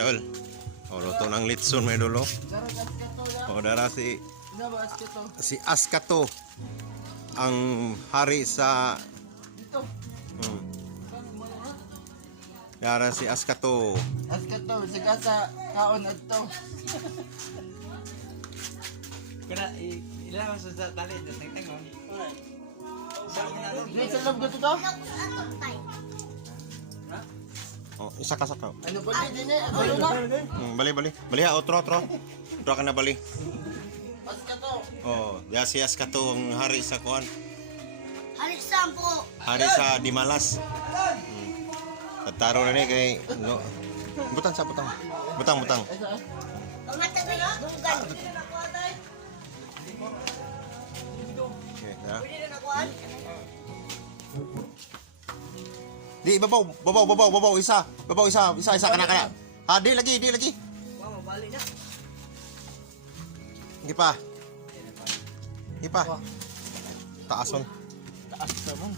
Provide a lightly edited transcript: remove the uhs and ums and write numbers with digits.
idol. O, luto ng litson mga idol. O, dara si Askato. Ang hari sa... Dara si Askato. Askato, siga sa kaon adto. Kena ilaw sa tali teng-tengon. Di sa loob dito to? O, isa ka sa ka. Ano ba din eh? Ano na? Bali. Bali ha, otro. Otro ka na bali. Askato. O, ya si Askato ang hari sa kuan. Alisampo. Hari sa Dimalas. Tataro na ni kay no. Butang. Butang. Pangatabi dugan. Okay, ha. Pwede na kuan. Di babaw isa. Babaw isa kana. Ha, di lagi. Wow, bali na. Di pa. Taas man. Taas sa mo.